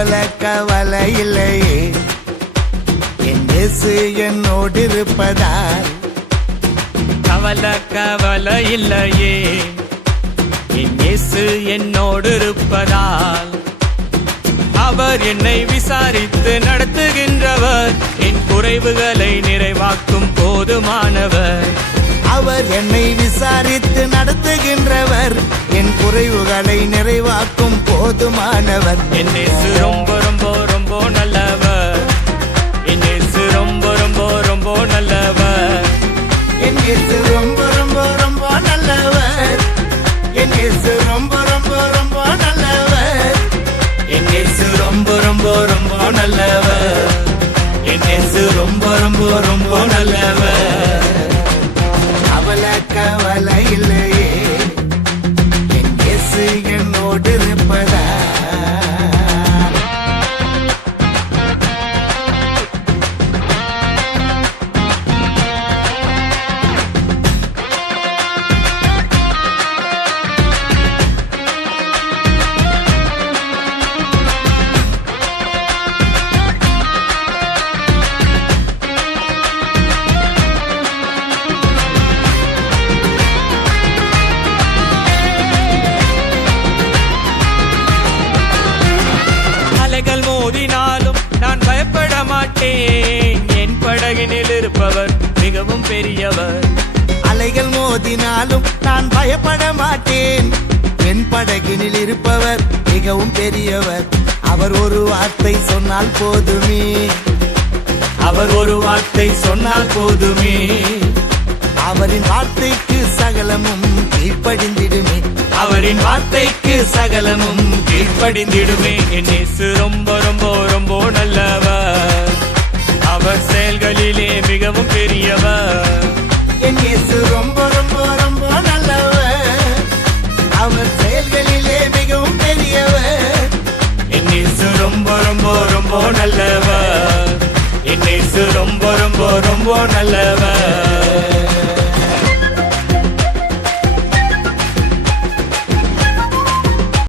கவலை இல்லையே, என் இயேசு என்னோடு இருப்பதால். கவலை இல்லையே, என் இயேசு என்னோடு இருப்பதால். அவர் என்னை விசாரித்து நடத்துகின்றவர், என் குறைவுகளை நிறைவாக்கும் போதுமானவர். அவர் என்னை விசாரித்து நடத்துகின்றவர், என் குறைவுகளை நிறைவாக்கும் போதுமானவர். என் இயேசு ரொம்ப ரொம்ப ரொம்ப நல்லவர், என் இயேசு ரொம்ப ரொம்ப ரொம்ப நல்லவர். என் இயேசு ரொம்ப ரொம்ப ரொம்ப நல்லவர், என் இயேசு ரொம்ப ரொம்ப ரொம்ப நல்லவர். என் இயேசு ரொம்ப ரொம்ப ரொம்ப நல்லவர், என் இயேசு ரொம்ப ரொம்ப ரொம்ப நல்லவர். கவலை இல்லையே, என் இயேசு என்னோடு இருப்பதா. மோதினாலும் நான் பயப்பட மாட்டேன், என் படகினில் இருப்பவர் மிகவும் பெரியவர். அலைகள் மோதினாலும் நான் பயப்பட மாட்டேன், என் படகினில் இருப்பவர் மிகவும் பெரியவர். அவர் ஒரு வார்த்தை சொன்னால் போதுமே, அவர் ஒரு வார்த்தை சொன்னால் போதுமே. அவரின் வார்த்தைக்கு சகலமும் கீழ்ப்படிந்திடுமே, அவரின் வார்த்தைக்கு சகலமும் கீழ்ப்படிந்திடுமே. என் இயேசு ரொம்ப ரொம்ப ரொம்ப நல்லவர், அவர் செயல்களிலே மிகவும் பெரியவர். என் இயேசு ரொம்ப ரொம்ப ரொம்ப நல்லவர், அவர் செயல்களிலே மிகவும் பெரியவர். என் இயேசு ரொம்ப ரொம்ப ரொம்ப நல்லவர், என் இயேசு ரொம்ப ரொம்ப ரொம்ப நல்லவர்.